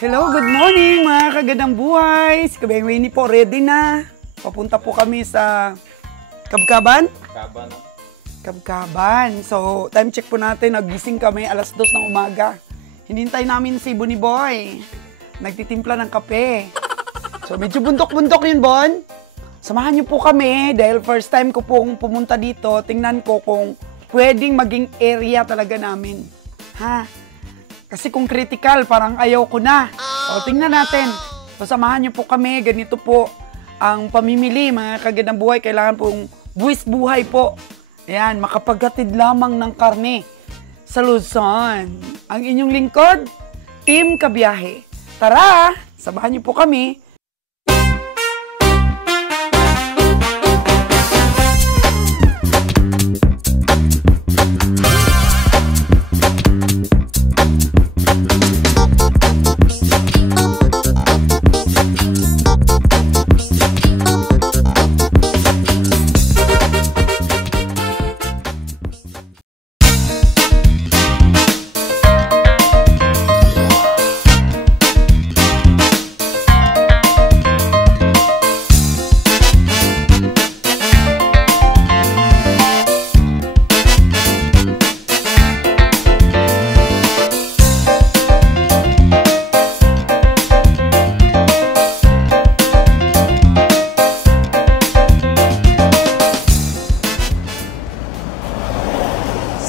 Hello, good morning mga kagandang buhay. Si Kabeng Winnie po, ready na. Papunta po kami sa Kabkaban? Kabkaban. So, time check po natin. Nagising kami alas 2 ng umaga. Hinintay namin si Bonnie Boy. Nagtitimpla ng kape. So, medyo bundok-bundok yun, Bon. Samahan niyo po kami dahil first time ko pong pumunta dito. Tingnan ko kung pwedeng maging area talaga namin. Ha? Kasi kung critical, parang ayaw ko na. So, tingnan natin. So, samahan niyo po kami. Ganito po ang pamimili, mga kagandang buhay. Kailangan pong buwis buhay po. Ayan, makapaghatid lamang ng karne sa Luzon. Ang inyong lingkod, Team Kabiyahe. Tara, samahan niyo po kami.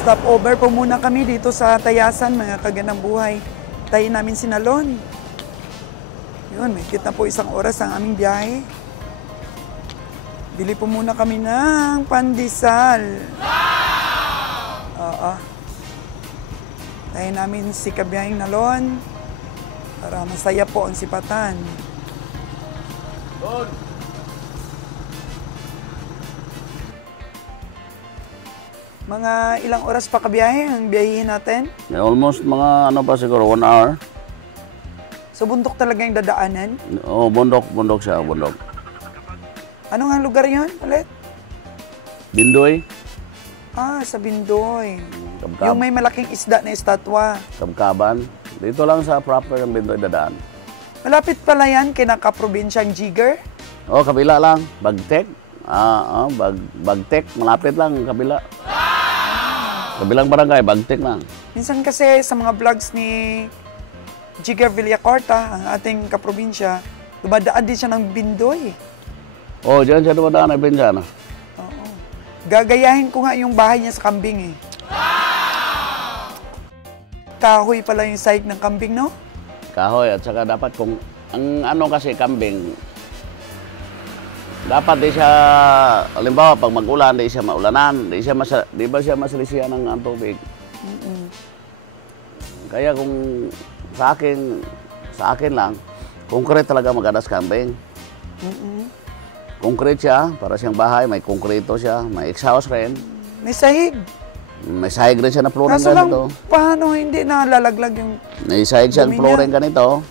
Stopover po muna kami dito sa Tayasan, mga kagandang buhay. Tayo namin sinalon. Yun, may na po 1 oras ang aming biyahe. Bili po muna kami ng pandesal. Oo. Tayo namin si kabiyaheng nalon para masaya po ang sipatan. Good. Mga ilang oras pa kabiyahe ang biyahihin natin? Almost mga ano pa siguro, 1 hour. So bundok talaga yung dadaanan? Oo, bundok siya, bundok. Ano nga lugar yun ulit? Bindoy. Ah, sa Bindoy. Kabkab. Yung may malaking isda na estatwa. Kabkaban. Dito lang sa proper ng Bindoy dadaan. Malapit pala yan kinaka-probinsyang Jigar? Oo, kabila lang. Bagtek. Bagtek. Malapit lang, kabila. Kabilang barangay, Bagtek lang. Minsan kasi sa mga vlogs ni Jigar Villacorta, ang ating kaprobinsya, dumadaan din siya ng Bindoy. Oo, dyan siya dumadaan na Bindoy. Oo. Gagayahin ko nga yung bahay niya sa kambing eh. Kahoy pala yung sahig ng kambing, no? Kahoy, at saka dapat kung, ang ano kasi kambing, dapat di siya, halimbawa pag mag-ulan, di siya maulanan, di ba siya masalisiyan ng tubig. Kaya kung sa akin lang, concrete talaga magadas kambing. Concrete siya, para siyang bahay, may konkreto siya, may exhaust rin. May sahig. May sahig rin siya na flooring kaso ganito. Lang, paano hindi nalalaglag yung may sahig siya flooring ganito.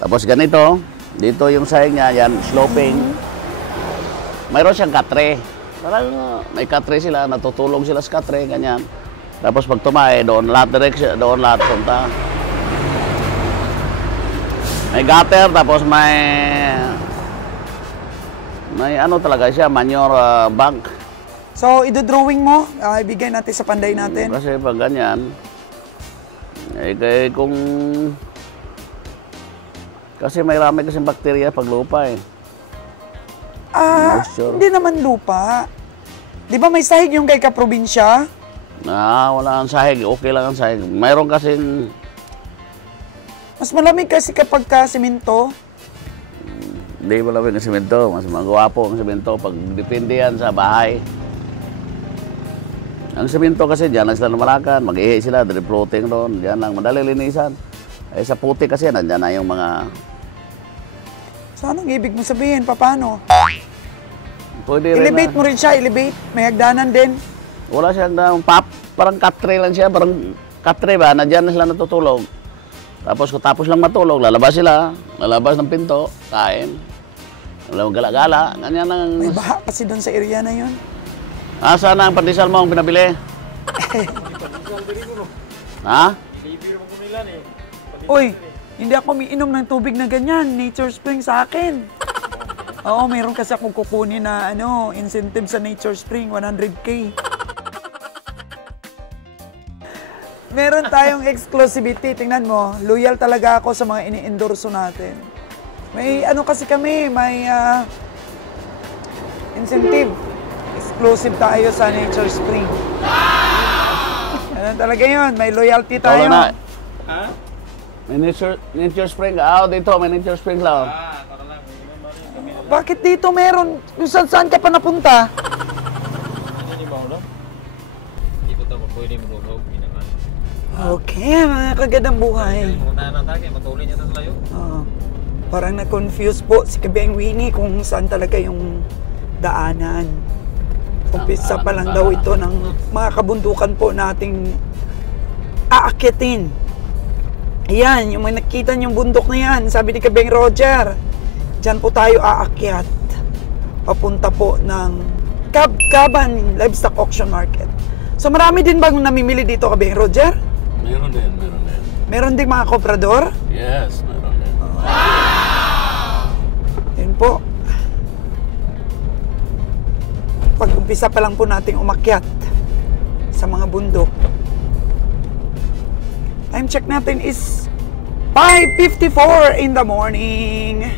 Tapos ganito, dito yung sahig niya, yan, sloping. Mayroon siyang katre. Parang may katre sila, natutulong sila sa katre, ganyan. Tapos pag tumae, doon lahat direction, doon lahat punta. May gutter, tapos may ano talaga siya, manure bank. So, idodrawing mo, ibigay natin sa panday natin. Kasi pag ganyan, kasi may rami kasing bakterya pag lupa eh. Hindi naman lupa. Di ba may sahig yung kay kaprobinsya? Wala ang sahig. Okay lang ang sahig. Mayroon kasing... Mas malamig kasi kapag ka-semento. Hindi malamig ang semento. Mas magwapo ang semento pag depende yan sa bahay. Ang semento kasi dyan lang sila namalakan. Mag-ihi sila, floating doon. Dyan lang, madali linisan. Ay sa puti kasi, nandyan na yung mga... So anong ibig mo sabihin? Paano? Pwede rin elevate mo rin siya, elevate. May hagdanan din. Wala siyang parang katre lang siya, parang katre ba, na dyan na sila natutulog. Tapos lang matulog, lalabas sila, lalabas ng pinto, kain. Gala-gala, ganyan lang. May baha kasi doon sa area na yun. Saan ang pandesal mo ang pinabili? Ha? Uy, Hindi ako umiinom ng tubig na ganyan. Nature Spring sa akin. Oo, meron kasi akong kukunin na incentive sa Nature Spring, 100K. Meron tayong exclusivity. Tingnan mo, loyal talaga ako sa mga ini-endorso natin. May kasi kami, may incentive. Exclusive tayo sa Nature Spring. Ano talaga yun? May loyalty tayo. Na. Ha? May nature spring. Dito, may nature spring lang. Para lang. Kami na Bakit dito meron? Kung saan ka pa napunta? Ano ni Baulo? Hindi ko ito pwede magugog. Hindi naman. Okay, mga kagandang buhay. Muna na tayo. Matuloy niya na tayo. Parang na-confuse po si Kabeng Winnie kung saan talaga yung daanan. Umpisa pa lang daw ito ng mga kabundukan po nating aakyatin. Ayan, yung may nakita niyong bundok na yan, sabi ni Kabeng Roger, dyan po tayo aakyat. Papunta po ng Kabkaban Livestock Auction Market. So marami din bang namimili dito, Kabeng Roger? Meron din, meron din. Meron din mga komprador? Yes, meron din. Yun po. Pag-umpisa pa lang po nating umakyat sa mga bundok. Time check natin is 5:54 in the morning.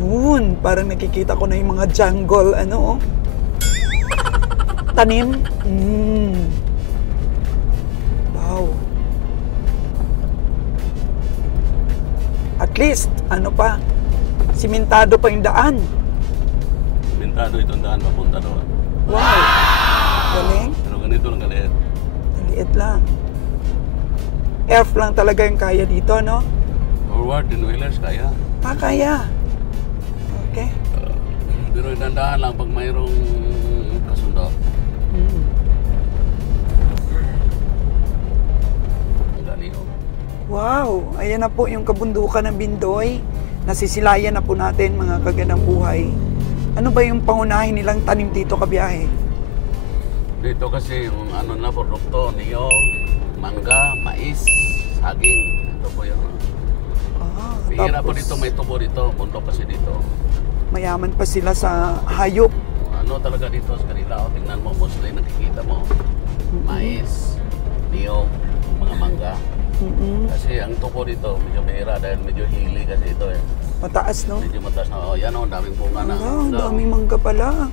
Yun, parang nakikita ko na yung mga jungle, tanim. Wow. At least, simentado pa yung daan. Simentado itong daan papunta doon. Wow. Galing. Pero ganito lang kaliit. Ang liit lang. F lang talaga yung kaya dito, no? Forward in wheelers, kaya. Kaya. Okay. Pero dandahan lang pag mayroong kasundo. Ang galing. Wow. Ayan na po yung kabundukan ng Bindoy. Nasisilayan na po natin, mga kagandang buhay. Ano ba yung pangunahin nilang tanim dito, kabiyahe? Dito kasi yung produkto, niyog, mangga, mais, saging. Ito po yun. Bihira po dito, may tubo dito, bundok kasi dito. Mayaman pa sila sa hayop. Talaga dito sa kanila, tingnan mo, mostly nakikita mo. Mais, niyog, mga mangga. Kasi ang tubo dito, medyo bihira dahil medyo hili kasi ito eh. Mataas, no? Medyo mataas na, yan o, daming bunga na. Ang daming mangga pala.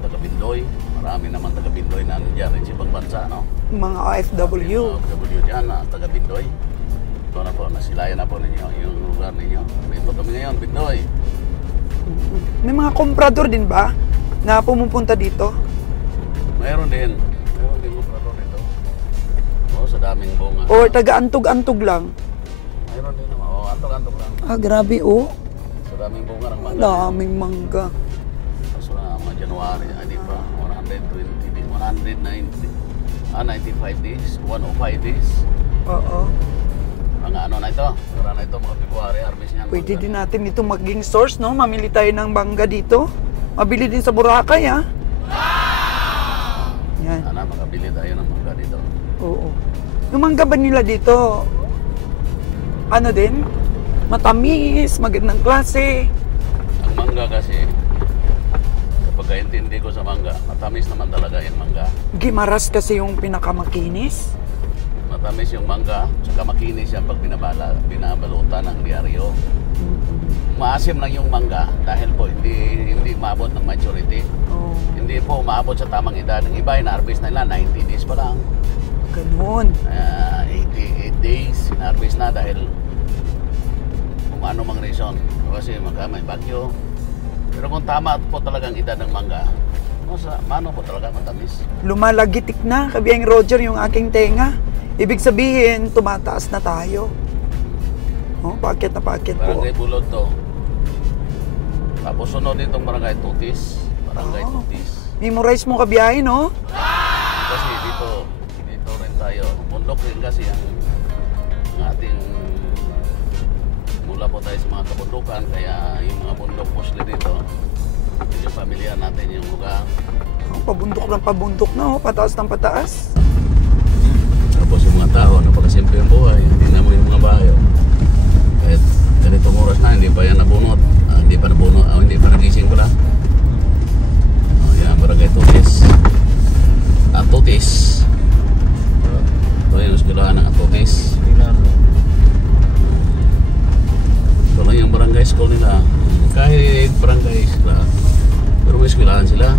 Taga-Bindoy, marami naman taga-Bindoy na nandiyan rin sa ibang bansa, no? Mga OFW. OFW dyan, taga-Bindoy. Ito na po, nasilayan na po ninyo yung lugar ninyo. Dito kami ngayon, Bindoy. May mga komprador din ba na pumupunta dito? Mayroon din komprador dito. Sa daming bunga. Or taga-antog-antog lang? Mayroon din naman, antog-antog lang. Grabe, Sa daming bunga ng mangga. Daming mangga. So, mga January, di ba? 95 days, 105 days. Oo. Mga na ito, na ito, mga February, harvest niyan. Pwede din natin ito maging source, no? Mamili tayo ng mangga dito. Mabili din sa Boracay, ha? Yan. Makabili tayo ng mangga dito. Oo. Yung mangga ba nila dito, din? Matamis, magandang klase. Ang mangga kasi, kapag intindi ko sa mangga, matamis naman talaga yung mangga. Gimaras kasi yung pinakamakinis. Matamis yung mangga, saka makinis yan pag binabalutan ng diaryo. Maasim lang yung mangga dahil po hindi maabot ng maturity. Oh. Hindi po maabot sa tamang edad. Ng iba, na-harvest nila 90 days pa lang. Ganun. 88 days, na-harvest na dahil kung ano mang reason. Kasi may bagyo. Pero kung tama po talagang edad ng mangga, mano po talaga matamis. Lumalagitik na, kabiyang Roger, yung aking tenga. Ibig sabihin, tumataas na tayo. Paakyat na paakyat po. Barangay Bulod to. Tapos sunod itong Barangay Tutis. Barangay Tutis. Memorize mo kabiyahe, no? Kasi dito rin tayo. Bundok rin kasi ang ating mula po tayo sa mga kabundukan. Kaya yung mga bundok mostly dito, medyo pamilya natin yung lugar. Pabundok ng pabundok na, pataas ng pataas. Tapos yung mga eskwelahan ng Atones. Bilang. Ito lang yung barangay school nila. Kahit barangay sila, pero may eskwelahan sila.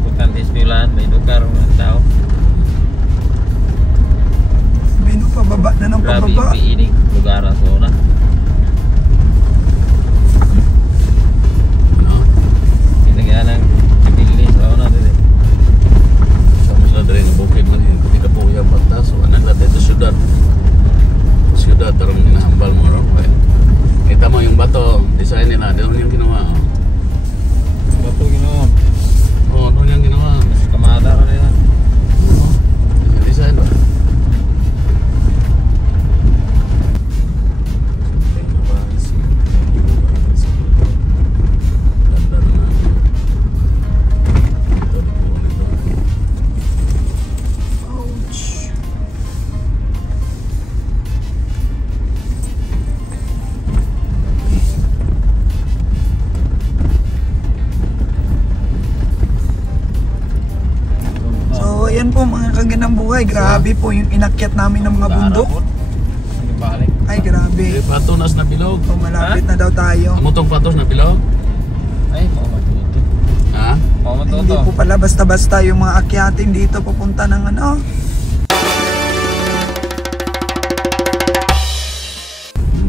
Bukan di eskwelahan, may lugar ng tao. Bino, pababa na ng Grabe pababa. yung piinig. Lugar sa una. Ano? Pinagyan ng pipili sa una din eh. Sama sila dari ng bukid man yun. Ketika po yung pagtas, so anak natin sa syudad. Syudad, tarong inahambal mo rin. Kita mo yung bato, design nila, doon yung ginawa. Bato ginawa. Oo, doon yung ginawa. Kasi kamada ka nila. Oo, design ba? Ganda na. Ito, ito. Ouch. So, ayan po mga kaganang buhay. Grabe po yung inakyat namin ng mga bundok. Hindi balik. Ay, grabe. Patunas na bilog. So, malapit na daw tayo. Amutong patos na bilog? Ay, mau matuto. Ha? Mau Hindi matuto. po pala basta-basta yung mga akyatin dito papunta ng ano.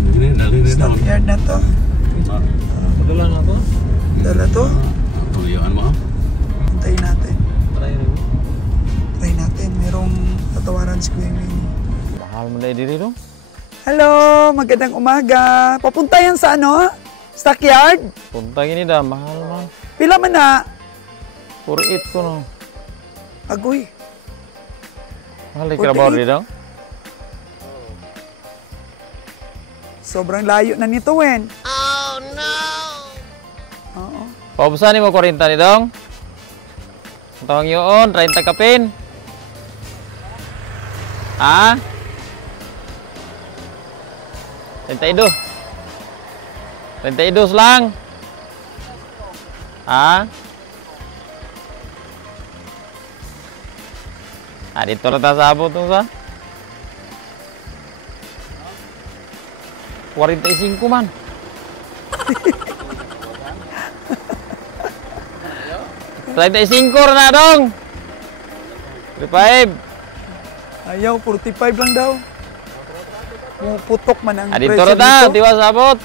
Hindi, nalinis na. Stockyard na to. Padulan ako. Dala to. Tuliyaan mo? Hintayin natin. Try rin. Try natin. Merong tatawaran si Kuya Winnie. Mahal mo na diri no? Hello! Magandang umaga. Papunta yan sa ano? Stockyard? Punta gini dah, mahal man. Pila man na? For it ko no. Agoy. Mahal di trabaho diri daw. Sobrang layo na nito, Wen. Oh, no! Oo. Paubusan ni mo 40 ni dong. Tawang yun, 30 kapin. Ha? 32. 32 lang. Ha? Ah, dito na tayo sa abot nung sa 45 man. Try 5 na dong. 35. Ayaw, 45 lang daw. Puputok man ang Ah, dito presyo na ta, dito. tiwas abot.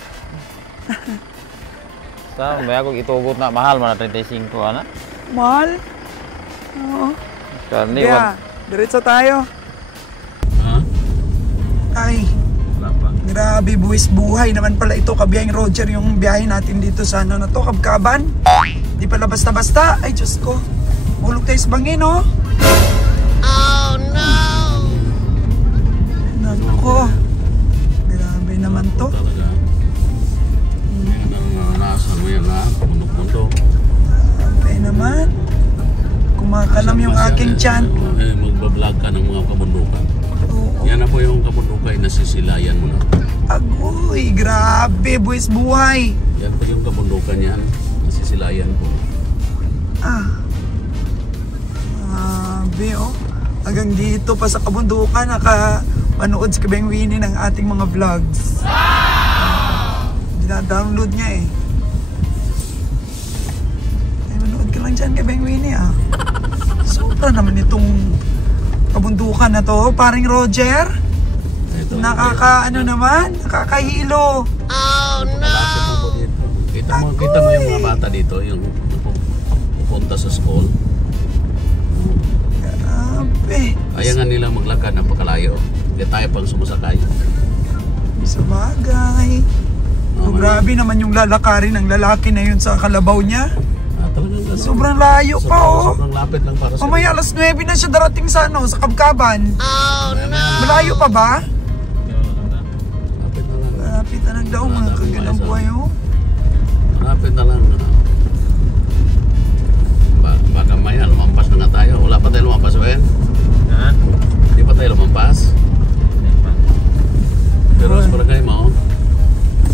Sa, may ako itugot na mahal man na 35 ana. Mahal. Oo. Karni Kaya, diretso tayo. Ha? Ay, Wala pa. grabe, buwis buhay naman pala ito. Kabiyahing Roger yung biyahe natin dito sa ano na to, Kabkaban. Di pala basta-basta. Ay, Diyos ko. Hulog tayo sa bangin, oh. Oh, no! Nako. Grabe naman to. Talaga. Yan ang nasa mo yan ha. Pundok-pundok. Grabe naman. Kumakalam yung aking tiyan. Eh, magbablog ka ng mga kabundukan. Oo. Yan na po yung kabundukan, nasisilayan mo na. Agoy, grabe, buwis buhay. Yan po yung kabundukan yan. Nasisilayan po. Ah. Grabe, oh. Hanggang dito pa sa kabundukan, nakapanood si Kabeng Winnie ng ating mga vlogs. Dina-download niya eh. Ay, manood ka lang dyan, Kabeng Winnie, ah. Sobra naman itong kabundukan na to, paring Roger. Ito. Nakaka, nakakahilo. Malapit mo po dito. Kita mo yung mga bata dito, yung pupunta sa school. Grabe. Ayaw nga nila maglakad, napakalayo. Kaya tayo pang sumasakay. Sa bagay. Oh, grabe naman yung lalakarin ng lalaki na yun sa kalabaw niya. Talagang gano'n. Sobrang layo pa, oh. Sobrang lapit lang para sa Mamaya alas 9 na siya darating sa ano, sa Kabkaban. Oh no! Malayo pa ba? Lapit na lang. Malapit na nagdaw mga kagalang buhay, oh. Malapit na lang. Baka maya, lumampas na nga tayo. Wala pa tayo lumampas, Wen? Ha? Hindi pa tayo lumampas. Pero sa barangay mo,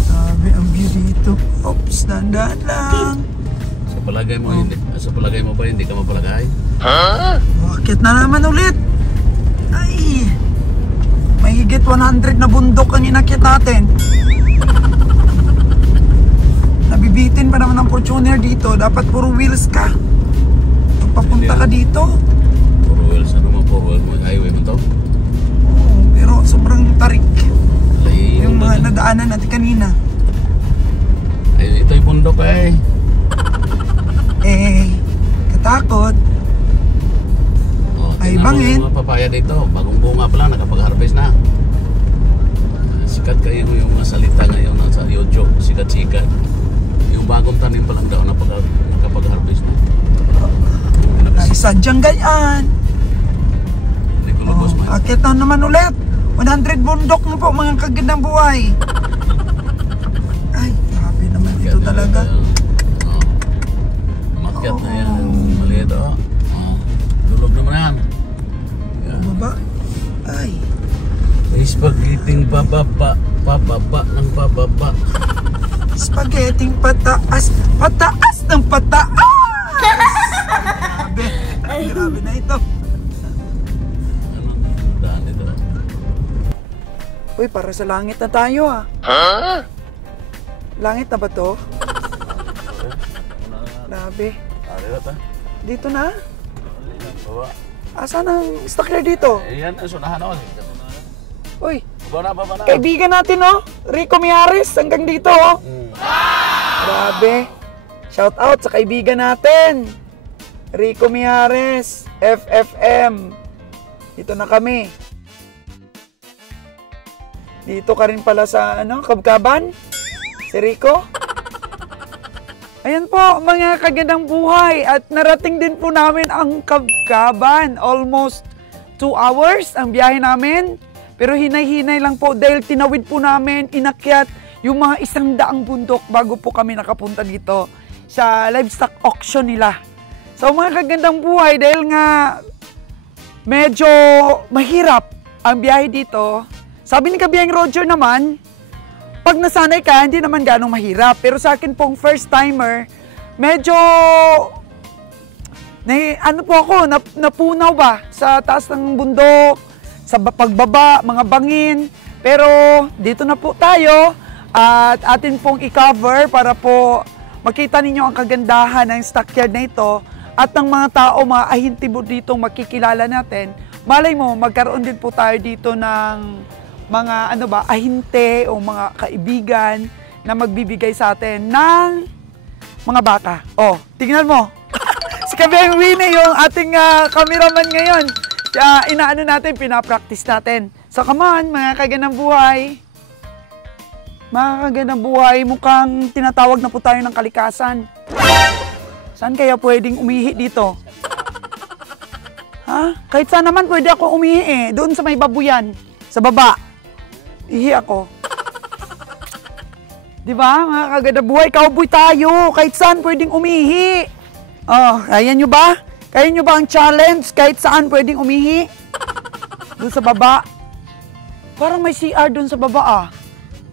Sabi ang view dito. Oops, dandaan lang. sa palagay mo ba hindi ka mapalagay? Bakit? Akit na naman ulit. Ay, mahigit 100 na bundok ang inakit natin. Nabibitin pa naman ang Fortuner dito. Dapat puro wheels ka. Papunta ka dito. Puro wheels, ano mo, puro wheels mo, highway mo to? Oo, pero sobrang tarik. Layo Yung ba mga yan? nadaanan natin kanina. Ay, ito yung bundok eh. Eh, katakot. Oh, Ay, tingnan mo bangin. yung mga papaya dito. Bagong bunga pa lang, nakapag-harvest na. Sikat kayo yung mga salita ngayon sa YouTube. Sikat-sikat. Yung bagong tanim pa lang daw nakapag-harvest na. Ay, sadyang ganyan. Hindi ko lubos man. Akit na naman ulit. 100 bundok na po mga kagandang buhay. Ay, grabe naman dito talaga. Oh. Umakyat na yan. Maliit oh. Oh. Lulog naman yan. Yan. Baba. Ay. May spaghetti pababa. Pababa ng pababa. Spaghetti pataas. Pataas ng pataas! Grabe. Grabe na ito. Ano? Daan ito. Uy, para sa langit na tayo ah. Ha? Langit na ba to? Grabe. Ari na ta. Dito na? Baba. Asan ang stockyard dito? Yan ang sunahan ako. Uy, Baba na. kaibigan natin oh. Rico Miares, hanggang dito oh. Grabe. Shout out sa kaibigan natin. Rico Miares, FFM. Dito na kami. Dito ka rin pala sa Kabkaban? Si Rico? Ayan po, mga kagandang buhay. At narating din po namin ang Kabkaban. Almost 2 hours ang biyahe namin. Pero hinay-hinay lang po dahil tinawid po namin, inakyat yung mga 100 bundok bago po kami nakapunta dito sa livestock auction nila. So mga kagandang buhay, dahil nga medyo mahirap ang biyahe dito, sabi ni Kabiyang Roger naman, pag nasanay ka, hindi naman ganong mahirap. Pero sa akin pong first timer, medyo napunaw ba sa taas ng bundok, sa pagbaba, mga bangin. Pero dito na po tayo at atin pong i-cover para po makita ninyo ang kagandahan ng stockyard na ito at ng mga tao, mga ahintibot dito makikilala natin. Malay mo, magkaroon din po tayo dito ng mga ahinte o mga kaibigan na magbibigay sa atin ng mga baka. Oh, tingnan mo. Si Kabiyang Winnie yung ating cameraman ngayon. Inaano natin, pinapractice natin. So come on, mga kagandang buhay. Mga kagandang buhay, mukhang tinatawag na po tayo ng kalikasan. Saan kaya pwedeng umihi dito? Ha? Kahit saan naman pwede ako umihi eh. Doon sa may babuyan. Sa baba. Ihi ako. Diba, mga kagandang buhay, cowboy tayo. Kahit saan pwedeng umihi. Oh, kaya nyo ba? Kaya nyo ba ang challenge? Kahit saan pwedeng umihi? Doon sa baba. Parang may CR doon sa baba ah.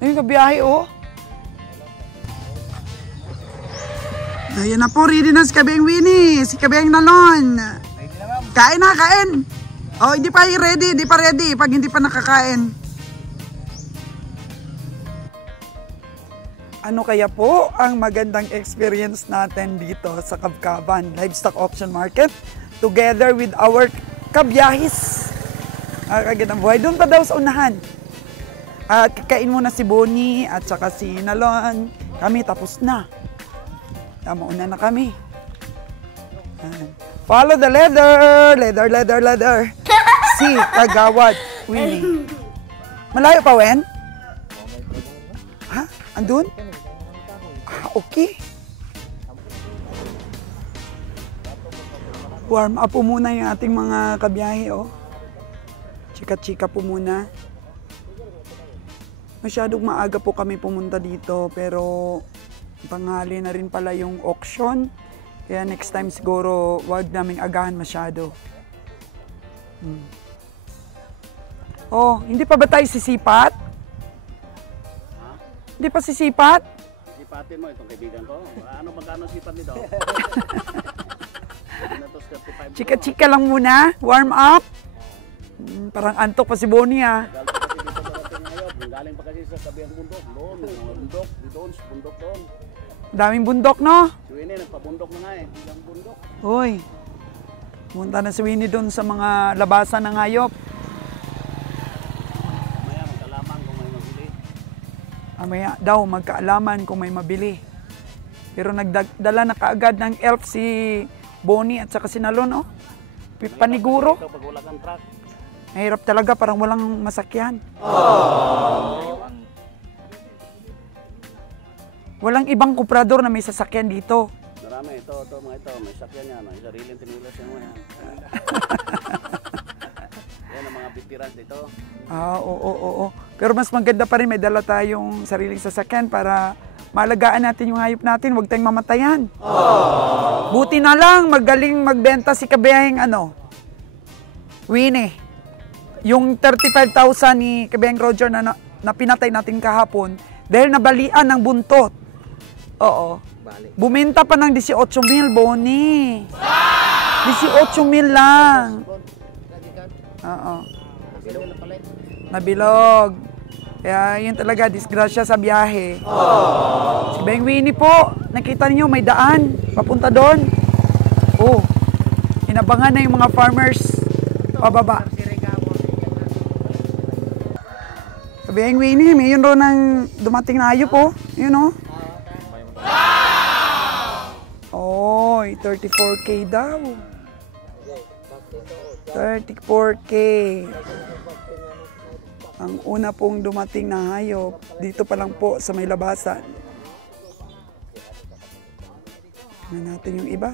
Ayun, kabiyahe oh. Ayan na po, ready na si Kabiyang Winnie, si Kabiyang Nalon. Kain na, kain. Oh, hindi pa ready, hindi pa ready pag hindi pa nakakain. Ano kaya po ang magandang experience natin dito sa Kabkaban Livestock Auction Market together with our kabiyahis? Kagandang buhay. Doon pa daw sa unahan. At kakain muna si Bonnie at saka si Nalon. Kami tapos na. Mauna na kami. Follow the leather. Leather, leather, leather. Si Kagawad Winnie. Malayo pa, Wen? Ha? Andun? Okay. Warm up po muna yung ating mga kabiyahe, oh. Chika-chika po muna. Masyadong maaga po kami pumunta dito, pero tanghali na rin pala yung auction. Kaya next time siguro wag naming agahan masyado. Oh, hindi pa ba tayo sisipat? Hindi pa sisipat? Sipatin mo itong kaibigan ko. Magkano sipat nito? 235. Chika-chika lang muna. Warm up. Parang antok pa si Bonnie ah. Galing pa kasi sa tabi ang bundok. Doon, bundok. Doon, bundok doon. Daming bundok, no? Si Winnie, nagpabundok na nga eh. Ilang bundok. Hoy. Pumunta na si Winnie doon sa mga labasan ng hayop. Maya, magkalaman kung may mabili. Amaya daw magkaalaman kung may mabili. Pero nagdala na kaagad ng elf si Bonnie at saka si Nalon, oh. Paniguro. Ito, pag wala kang truck. Mahirap talaga, parang walang masakyan. Walang ibang kuprador na may sasakyan dito. Marami, ito, mga ito. May sakyan yan. May sariling tinilas yan mo yan. Yan ang mga bitiran dito. Oo. Pero mas maganda pa rin, may dala tayong sariling sasakyan para maalagaan natin yung hayop natin, huwag tayong mamatayan. Buti na lang, magaling magbenta si kabiyahing Winnie. Yung 35,000 ni kabiyahing Roger na pinatay natin kahapon, dahil nabalian ng buntot. Oo. Bumenta pa ng 18,000, Bonnie. 18,000 lang. Oo. Nabilog. Kaya yun talaga, disgrasya sa biyahe. Si Beng Winnie po, nakita niyo may daan, papunta doon. Oh, inabangan na yung mga farmers pababa. Si Beng Winnie, may yun doon ang dumating na hayop po. Yun oh. Oy, 34K daw. 34K. Ang una pong dumating na hayop, dito pa lang po sa may labasan. Tingnan natin yung iba.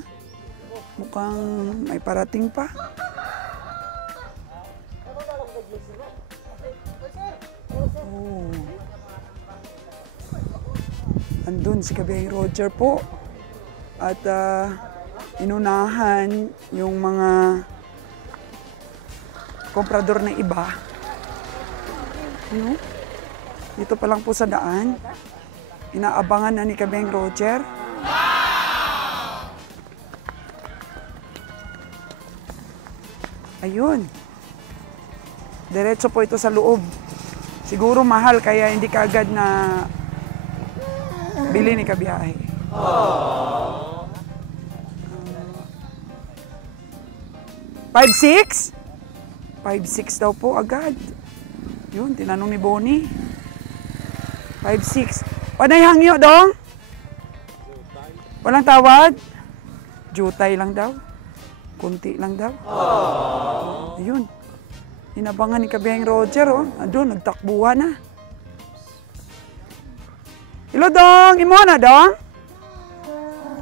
Mukhang may parating pa. Oh. Andun si kabiyahing Roger po. At inunahan yung mga komprador na iba. Dito pa lang po sa daan. Inaabangan na ni kabiyahing Roger. Ayun. Diretso po ito sa loob. Siguro mahal kaya hindi kaagad na bili ni kabiyahe. 5'6"? 5'6" daw po agad. Yun, tinanong ni Bonnie. 5'6". Panay hangyo dong? Walang tawad? Jutay lang daw. Kunti lang daw. Ayun. Inabangan ni kabiyahing Roger, oh. Andun, nagtakbuhan na. Hello, dong. Imo na, dong?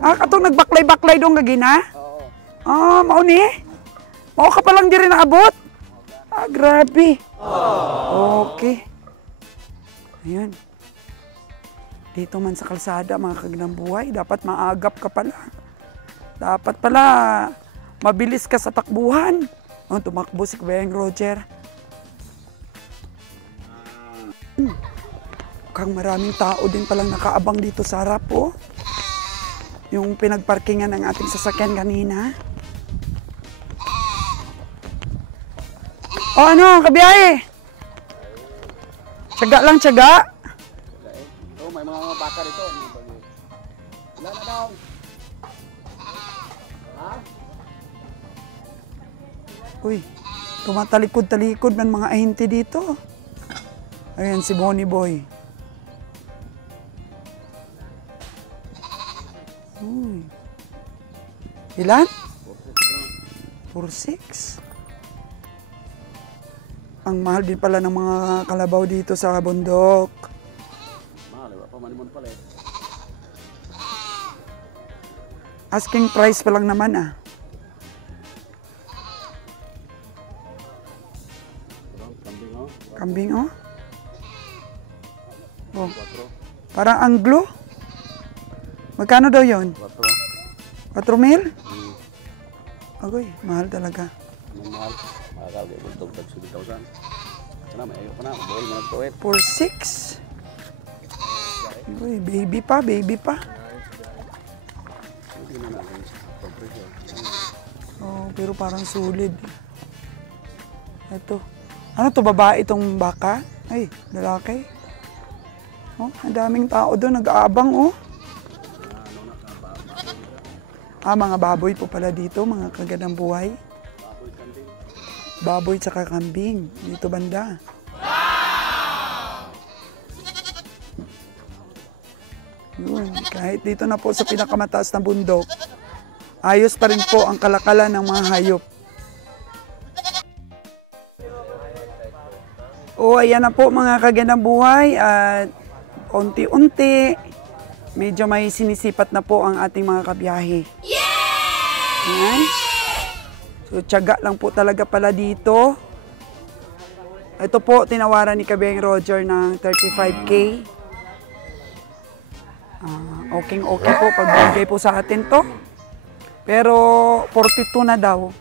Katong nagbaklay-baklay dong gagina? Oo. Mauni? Mao ka palang di rin naabot? Grabe. Okay. Ayun. Dito man sa kalsada, mga kaginang buhay, dapat maagap ka pala. Dapat pala mabilis ka sa takbuhan. Tumakbo si kabiyahing Roger. Mukhang maraming tao din palang nakaabang dito sa harap, oh. Yung pinagparkingan ng ating sasakyan kanina. O ano, kabiyahe? Tiyaga lang, tiyaga. Oh, may mga baka rito. Wala na daw. Ha? Uy, tumatalikod-talikod ng mga ahinti dito. Ayan si Bonnie Boy. Uy. Ilan? 4-6. Ang mahal din pala ng mga kalabaw dito sa bundok. Mahal, wala pa manimon pala eh. Asking price pa lang naman ah. Kambing oh. Kambing oh. Oh. Parang Anglo. Magkano daw yon? 4,000? Agoy, mahal talaga. Mahal. Mahal kayo bultog tag 7,000. Sana may ayo pa na, bawal mo nagtuwit. 4-6. Agoy, baby pa, baby pa. Oh, pero parang sulid. Ito. Ano to, babae itong baka? Ay, lalaki. Oh, ang daming tao doon, nag-aabang, oh. Mga baboy po pala dito, mga kagandang buhay. Baboy tsaka kambing, dito banda. Yun, kahit dito na po sa pinakamataas na bundok, ayos pa rin po ang kalakalan ng mga hayop. Ayan na po mga kagandang buhay at unti-unti, medyo may sinisipat na po ang ating mga kabiyahe. Ayan. So, tiyaga lang po talaga pala dito. Ito po, tinawaran ni Kabeng Roger ng 35K. Okay po, pagbigay po sa atin to. Pero 42 na daw.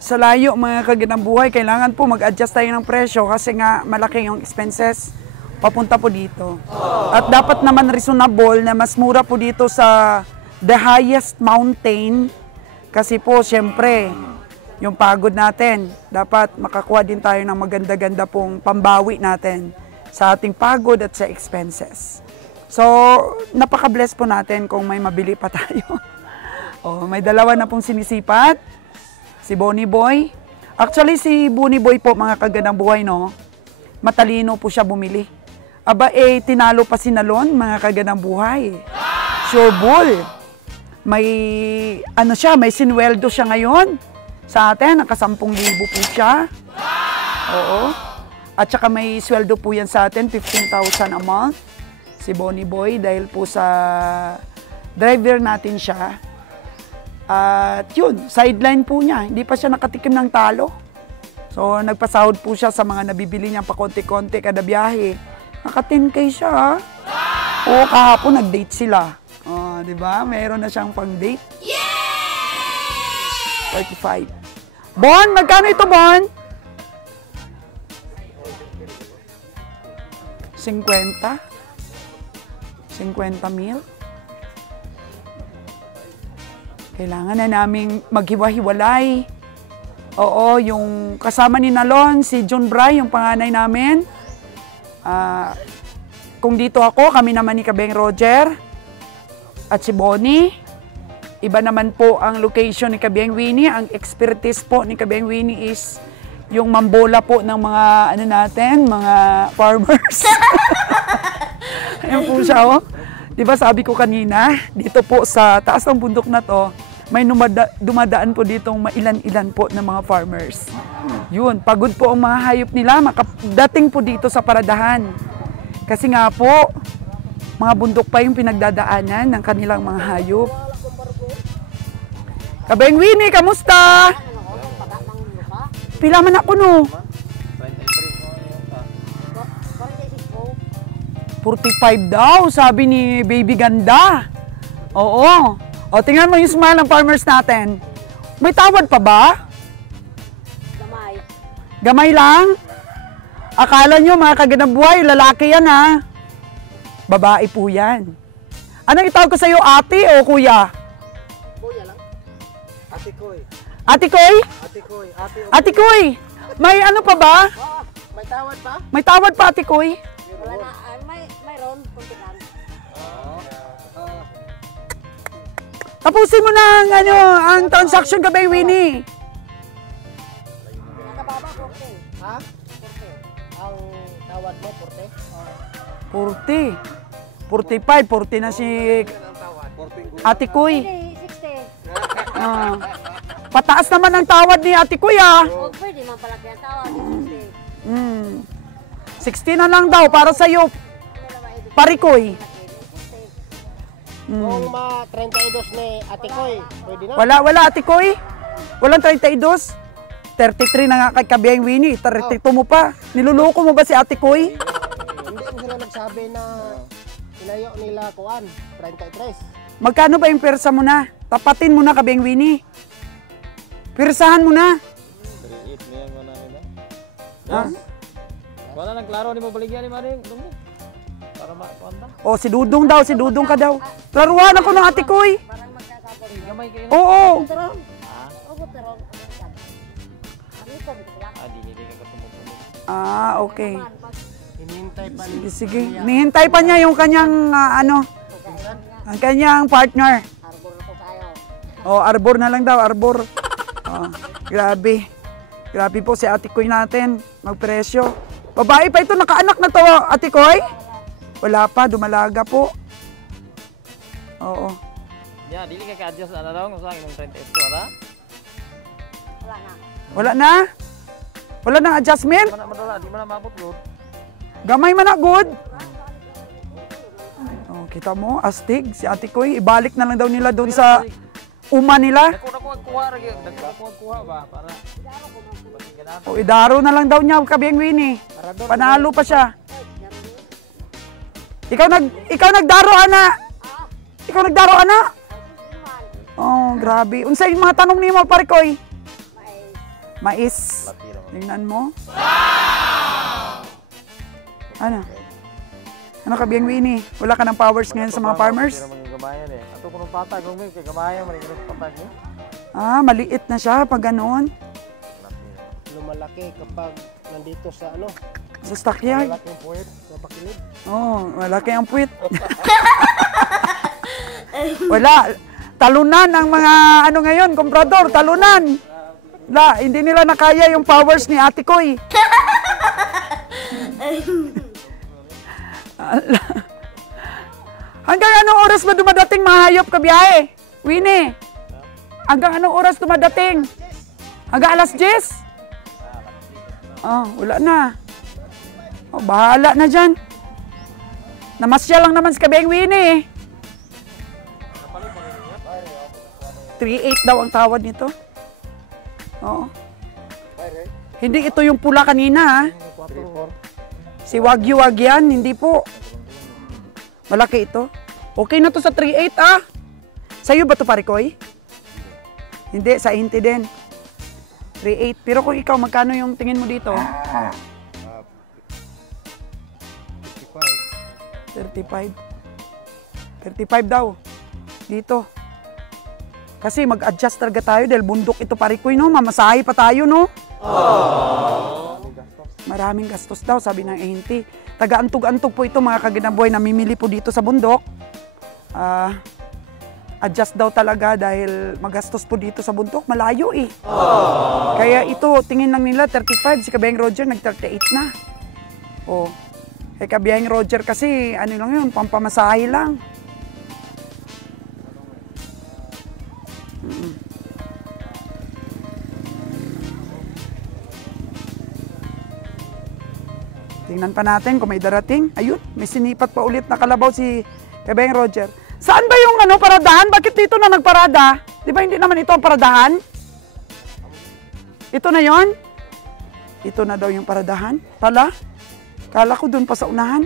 Sa layo mga kagandang buhay, kailangan po mag-adjust tayo ng presyo kasi nga malaki yung expenses papunta po dito. At dapat naman reasonable na mas mura po dito sa the highest mountain kasi po syempre yung pagod natin, dapat makakuha din tayo ng maganda-ganda pong pambawi natin sa ating pagod at sa expenses. So, napaka-bless po natin kung may mabili pa tayo. May dalawa na pong sinisipat. Si Bonnie Boy. Actually, si Bonnie Boy po, mga kagandang buhay, no? Matalino po siya bumili. Tinalo pa si Nalon, mga kagandang buhay. Sure bull. May may sinweldo siya ngayon. Sa atin, naka 10,000 po siya. Oo. At saka may sweldo po yan sa atin, 15,000 a month. Si Bonnie Boy, dahil po sa driver natin siya. At yun, sideline po niya. Hindi pa siya nakatikim ng talo. So, nagpasahod po siya sa mga nabibili niyang pakonti-konti kada biyahe. Naka 10K siya, ha? Oo, kahapon nag-date sila. Di ba? Meron na siyang pang-date. 35. Bon, magkano ito, Bon? 50? 50,000? Kailangan na naming maghiwa-hiwalay. Oo, yung kasama ni Nalon, si John Bray, yung panganay namin. Kung dito ako, kami naman ni Kabeng Roger at si Bonnie. Iba naman po ang location ni Kabeng Winnie. Ang expertise po ni Kabeng Winnie is yung mambola po ng mga, mga farmers. Ayan po siya, oh. Diba sabi ko kanina, dito po sa taas ng bundok na to, may dumadaan po ditong mailan-ilan po ng mga farmers. Yun, pagod po ang mga hayop nila, dating po dito sa paradahan. Kasi nga po, mga bundok pa yung pinagdadaanan ng kanilang mga hayop. Kabeng Winnie, kamusta? Pila man ako, no? 45 daw, sabi ni Baby Ganda. Oo. O, tingnan mo yung smile ng farmers natin. May tawad pa ba? Gamay. Gamay lang? Akala nyo, mga kagandang buhay, lalaki yan, ha? Babae po yan. Anong itawag ko sa'yo, ate o kuya? Kuya lang. Ate Koy. Ate Koy? Ate Koy. Ate Koy, may ano pa ba? May tawad ba? May tawad pa, Ate Koy? Wala na. Mayroon. Kunti lang. Tapusin mo na ang transaction ka, Winnie. Nakababa, 40. Ha? 40. Ang tawad mo, 40? 40. 45, 40 na si Ate Koy. 60. Pataas naman ang tawad ni Ate Koy, ha? Huwag pwede man palaki ang tawad. 60 na lang daw para sa'yo, Parikoy. Kung ma-32 ni Ate Koy, pwede na? Wala, Ate Koy. Walang 32. 33 na nga kay Kabeng Winnie. 32 mo pa. Niluloko mo ba si Ate Koy? Hindi mo sila nagsabi na inayo nila kuan, 33. Magkano ba yung persa mo na? Tapatin mo na, Kabeng Winnie. Persahan mo na. 38 niya mo na nila. Ha? Wala nang klaro ni mo baligyan ni Maring. Para makuanta. O, si Dudong daw, si Dudong ka daw. Laruan ako ng Ate Koy. Parang magkakabot gamay kayo. Oo. Taron. Ha? Ako taron. Dili ka katumutuloy. Ah, okay. Hinihintay pa Sige, sige. Nihintay pa niya yung kanyang, ang kanyang partner. Arbor ko tayo. Oh, arbor na lang daw, arbor. Oh, grabe. Grabe po si Ate Koy natin. Magpresyo. Babae pa ito, nakaanak na to, Ate Koy? Wala pa, dumalaga po. Oo. Ya, dili ka ka-adjust na daw kung saan imong 38 wala. Wala na? Wala nang adjustment? Madala, di man mabot gud. Gamay man na, good. Oh, kita mo, astig. Si Ate Koy, ibalik na lang daw nila doon sa uma nila. Dako kuha ra gyud, dako kuha ba para O, idaro na lang daw niya, Kabiyang Winnie. Panalo pa siya. Ikaw nagdaro, ana. Ikaw nagdaro, ana. Oh, grabe. Unsay mga tanong niyo, pare Koy? Mais. Tingnan mo. Ano? Ano, Kabiyang Winnie? Wala ka ng powers ngayon sa mga farmers? gamayan eh. Ato kuno patag kung may gamayan man yung patag eh. Ah, maliit na siya pag ganoon. Lumalaki kapag nandito sa ano, Sa stockyard. malaki yung puwet sa bakilid. Oh, malaki ang puwit. Wala. Talunan ang mga ano ngayon, komprador, talunan. La, hindi nila nakaya yung powers ni Ate Koy. Hanggang anong oras ba dumadating mahayop ka biyahe? Winnie, hanggang anong oras dumadating? Hanggang alas 10? Oh, wala na. Oh, bahala na dyan. Namasya lang naman si Kabeng Winnie. 3.8 daw ang tawad nito. Oo. Hindi ito yung pula kanina, ha? Si Wagyu Wagyan, hindi po. Malaki ito. Okay na to sa 3.8, ah. Sa'yo ba to, pare Koy? Hindi, sa Inti din. 3.8. Pero kung ikaw, magkano yung tingin mo dito? 35. 35 daw. Dito. Kasi mag-adjust talaga tayo dahil bundok ito, pare Koy, no? Mamasahe pa tayo, no? Maraming gastos daw, sabi ng Inti. Taga-antog-antog po ito, mga kaginaboy, namimili po dito sa bundok. Adjust daw talaga dahil magastos po dito sa bundok. Malayo eh. Kaya ito, tingin lang nila 35. Si Kabiyang Roger nag-38 na. Oh. Kay Kabiyang Roger kasi, ano lang yun, pampamasahe lang. Tingnan pa natin kung may darating. Ayun, may sinipat pa ulit na kalabaw si Kabiyang Roger. Saan ba yung ano, paradahan? Bakit dito na nagparada? Di ba hindi naman ito ang paradahan? Ito na yon? Ito na daw yung paradahan? Pala? Kala ko dun pa sa unahan.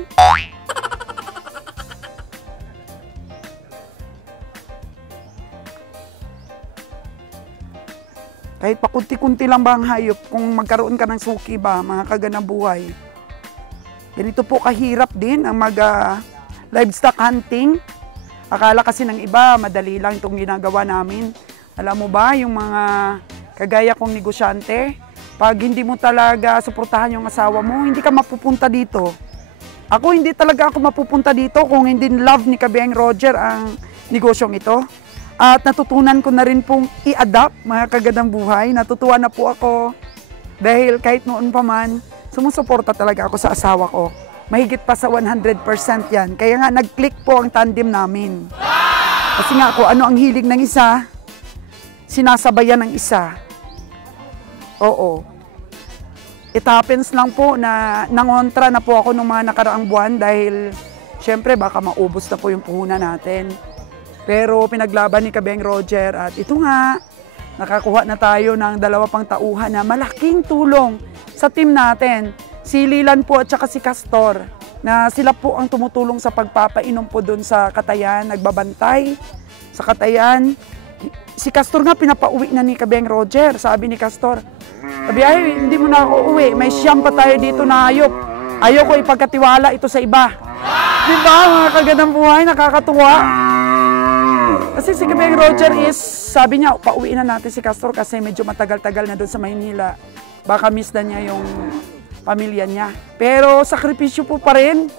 Kahit pa kunti-kunti lang ba ang hayop kung magkaroon ka ng suki ba, mga kaganang buhay. Ganito po kahirap din ang livestock hunting. Akala kasi ng iba, madali lang itong ginagawa namin. Alam mo ba, yung mga kagaya kong negosyante, pag hindi mo talaga suportahan yung asawa mo, hindi ka mapupunta dito. Ako, hindi talaga ako mapupunta dito kung hindi love ni Kabiyang Roger ang negosyong ito. At natutunan ko na rin pong i-adapt, mga kagadang buhay. Natutuwa na po ako dahil kahit noon pa man, sumusuporta talaga ako sa asawa ko. Mahigit pa sa 100% yan. Kaya nga nag-click po ang tandem namin. Kasi nga ako, ano ang hilig ng isa, sinasabayan ng isa. Oo. It happens lang po na nangontra na po ako nung mga nakaraang buwan dahil syempre baka maubos na po yung puhunan natin. Pero pinaglaban ni Kabiyang Roger at ito nga, nakakuha na tayo ng 2 pang tauhan na malaking tulong sa team natin. Si Lilan po at saka si Castor, na sila po ang tumutulong sa pagpapainom po doon sa Katayan, nagbabantay sa Katayan. Si Castor nga pinapauwi na ni Kabiyang Roger. Sabi ni Castor, sabi ay hindi mo na ako uwi, may siyam pa tayo dito na hayop. Ayaw ko ipagkatiwala ito sa iba. Diba mga kagandang buhay, nakakatuwa? Kasi si Kabeng Roger is, sabi niya, pauwiin na natin si Castor kasi medyo matagal-tagal na doon sa Maynila. Baka miss na niya yung pamilya niya. Pero sakripisyo po pa rin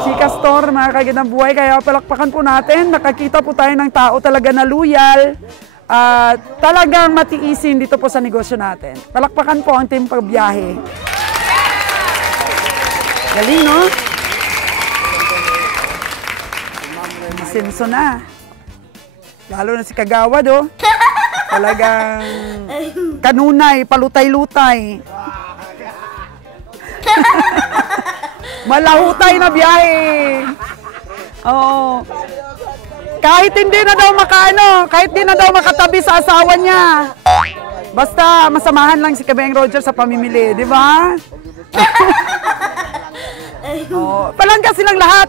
si Castor, mga kagandang buhay. Kaya palakpakan po natin. Nakakita po tayo ng tao talaga na loyal at talagang matiisin dito po sa negosyo natin. Palakpakan po ang team pagbiyahe. Galing, no? Sinso na. Lalo na si Kagawad, oh. Talagang kanunay, palutay-lutay. Malahutay na biyahe. Oh. Kahit hindi na daw kahit hindi na daw makatabi sa asawa niya. Basta masamahan lang si Kabeng Roger sa pamimili, di ba? Oh, palangga silang lahat.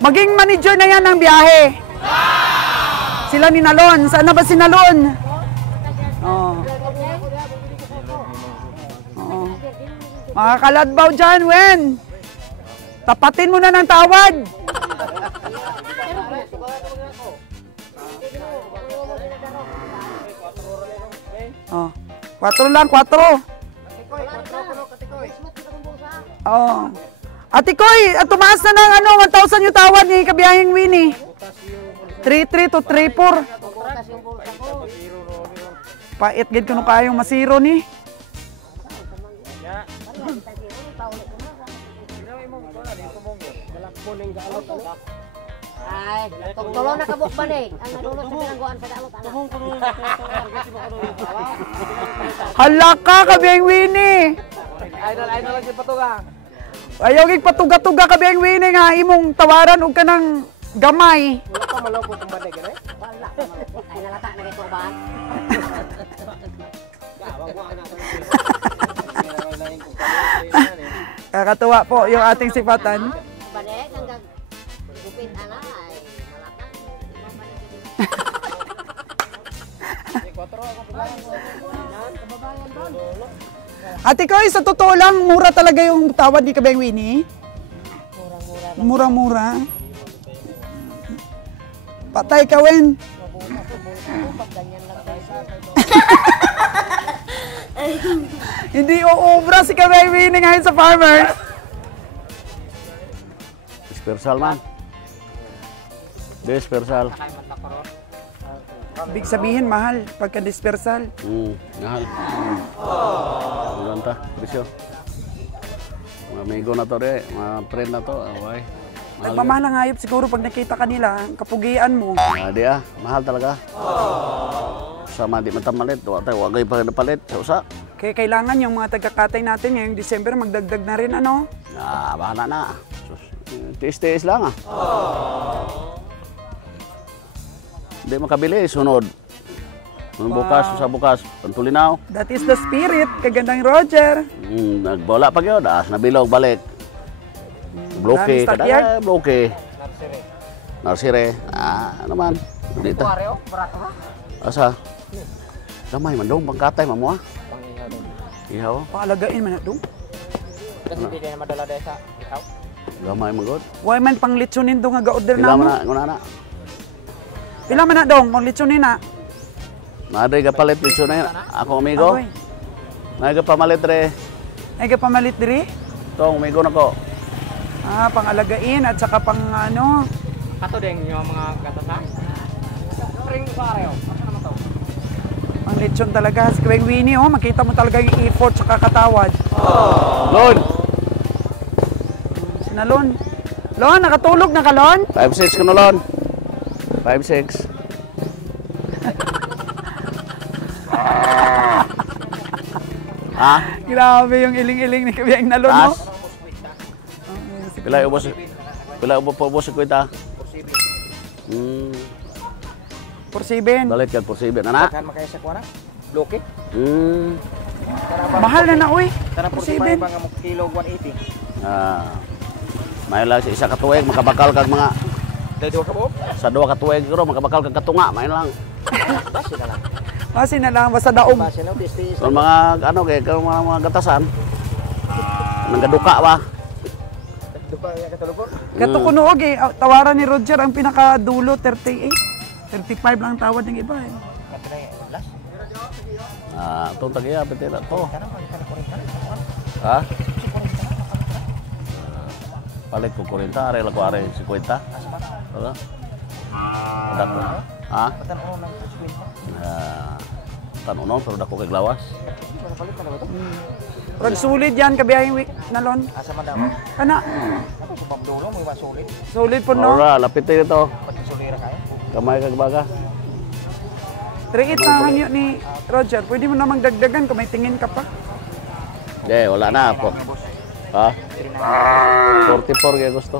Maging manager na yan ng biyahe. Sila ni Nalon. Saan na ba si Nalon? Oh. Oh. Mga kaladbaw dyan, Wen. Tapatin mo na ng tawad. Oh. 4 lang, 4. Oh. Ate Koy, tumaas na ng 1,000 yung tawad ni Kabiyahing Winnie. 3-3 to 3-4. Pait gid kuno kayong masiro ni. Ay, tulo na kabuk ba ni? Ang nadulot sa pinangguan sa dalot anak. Hala ka, Kabiyahing Winnie. Idol lang si Patugang. Ayaw gig patuga-tuga Kabiyahing Winnie nga imong tawaran og kanang gamay. Wala ka maloko itong banig, eh? Wala. Ay nalata na kay kurban. Kakatuwa po yung ating sipatan. Banek hanggang gupit ana ay nalata. Ate Koy, sa totoo lang, mura talaga yung tawad ni Kabiyahing Winnie. Mura-mura. Patay ka, Wen. Hindi uubra si Kabiyahing Winnie ngayon sa farmers. Dispersal man. Dispersal. Ibig sabihin, mahal pagka-dispersal. Mahal. Ganta, presyo. Mga amigo na to rin, mga friend na to. Okay. Nagmamahal ang hayop siguro pag nakita kanila, kapugian mo. Di mahal talaga. Sama di matamalit, wagay pa na palit. Sa Kaya kailangan yung mga taga-katay natin ngayong December magdagdag na rin, ano? bahala na. Tiis-tiis lang Hindi makabili, sunod. Bukas, sa bukas, pantulinaw. That is the spirit, kagandang Roger. Nagbola pa yun, nabilog, balik. Bloke, Dami stockyard. bloke. Narsire. Naman. Dito. Asa? Gamay man dong, pangkatay, mamuha. Ihaw. Pakalagain man na doon. Kasi hindi na madala dahil sa ikaw. Gamay magod. Huwag man pang litsunin doon nga ga-order Pila na mo. man na, nguna na. Pila man na doon, pang litsunin na. Nadre ka palit dito na yun. Ako amigo. Agoy. Nadre ka pamalit re. Ay ka pamalit diri? Tong, amigo na ko. Pang-alagain at saka pang ano. Kato din yung mga gatasan. Ring sa areo. Ano naman to? Pang lechon talaga. Si Kabiyahing Winnie, oh, makita mo talaga yung effort sa kakatawad. Lon! Sinalon. Lon, nakatulog na ka, Lon? 5-6 ko na, Lon. 5-6. Grabe yung iling-iling ni Kabiyahing Nalon, no? Taas. Pila ubos. Pila ubos ko ita. 4-7. Balik ka 4-7 na. Kan makaya sa kuwana. Bloke. Mahal na na, uy. Tara po si 4-7. mga kilo 180. May lang sa isa ka tuweg makabakal kag mga Dahil ka po. sa duha ka tuweg ro makabakal kag katunga, may lang. Basi na lang. Kasi na lang, basta daog. Basi na tiis-tiis. Kung mga ano kay mga gatasan. Nanggaduka ba? Dupa ya katulog po. Kato ko noog eh, tawaran ni Roger ang pinakadulo, 38. 35 lang ang tawad ng iba eh. Itong tagiya, piti na to. Ha? Palit ko 40, are lang ko are 50. Ano? Dako. Ha? Tanong pero dako kay lawas. Pag sulit yan, kabiyahing nalon. Asa man daw? Kana, Ako sa pamdulo mo iwa sulit. sulit po no. Ora, lapit ito. Pati sulira kayo. Kamay kag baga. 3-8 na hanyo ni Roger. Pwede mo namang dagdagan kung may tingin ka pa. Wala na po. Ha? 44 kaya gusto.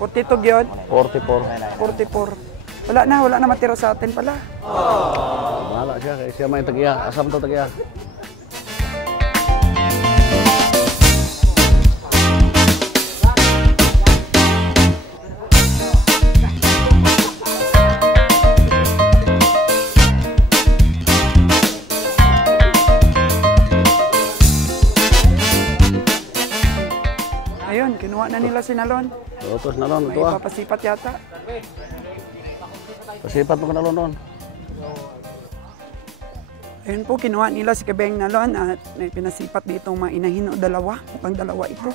42 yun. 44. 44. Wala na matira sa atin pala. Bahala siya, kaya siya may tagiya. Asam to tagiya. Ayun, kinuha na nila si Nalon. Utos na lon, May ito ah. papasipat yata. Pasipat mo ka na lon. Ayun po, kinuha nila si Kabeng Nalon at may pinasipat dito mga inahin o dalawa. Mukhang dalawa ito.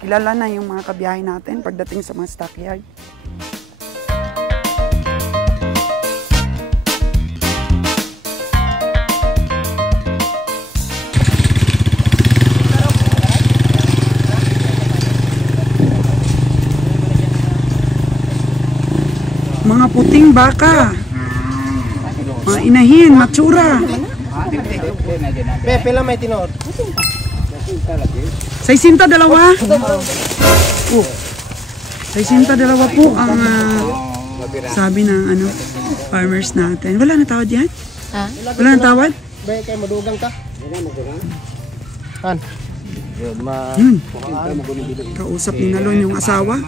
Kilala na yung mga kabiyahe natin pagdating sa mga stockyard. Mga puting baka. Mga inahin, matsura. Pepe lang may tinood. 60 dalawa. Oh. 60 dalawa po ang sabi ng farmers natin. Wala na tawad yan? Ha? Wala na tawad? Bay kay madugang ka. Han. Kausap ni Nalon yung asawa.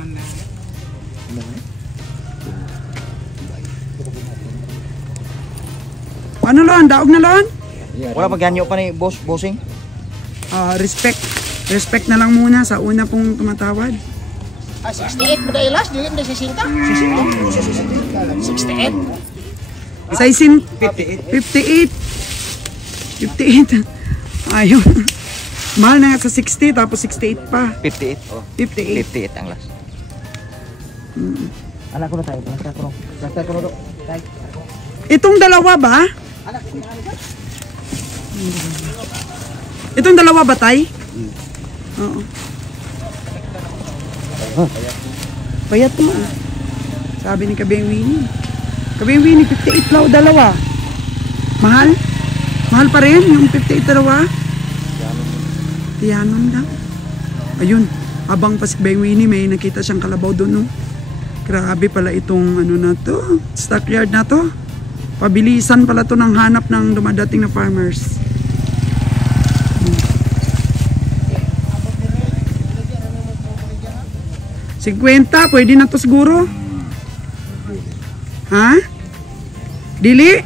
Ano Lon? Daog na Lon? Wala magyanyo pa ni bossing. Respect na lang muna sa una pong tumatawad. 68 mo dahil last, di mo 60. 68. Saisin 58. 58. Ayun. Mahal na nga sa 60 tapos 68 pa. 58. 58. 58 ang last. Anak ko na tayo. Basta ko na to. Itong dalawa ba? Itong dalawa ba, Tay? Oo. Payat mo. Sabi ni Kabeng Winnie. Kabeng Winnie, 58 lao dalawa. Mahal? Mahal pa rin yung 58 dalawa? Tiyanon daw. Ayun, habang pa si Kabeng Winnie, may nakita siyang kalabaw doon. No? Grabe pala itong ano na to, stockyard na to. Pabilisan pala to ng hanap ng dumadating na farmers. 50, pwede na to siguro. Ha? Dili?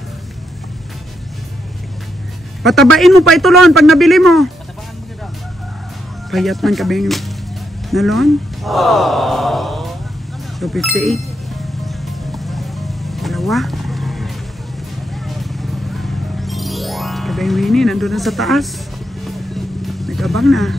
Patabain mo pa ito, Lon, pag nabili mo. Payat man Kabeng na Lon. So, 58. Dalawa. Kabeng Winnie, nandun na sa taas. Nagabang na.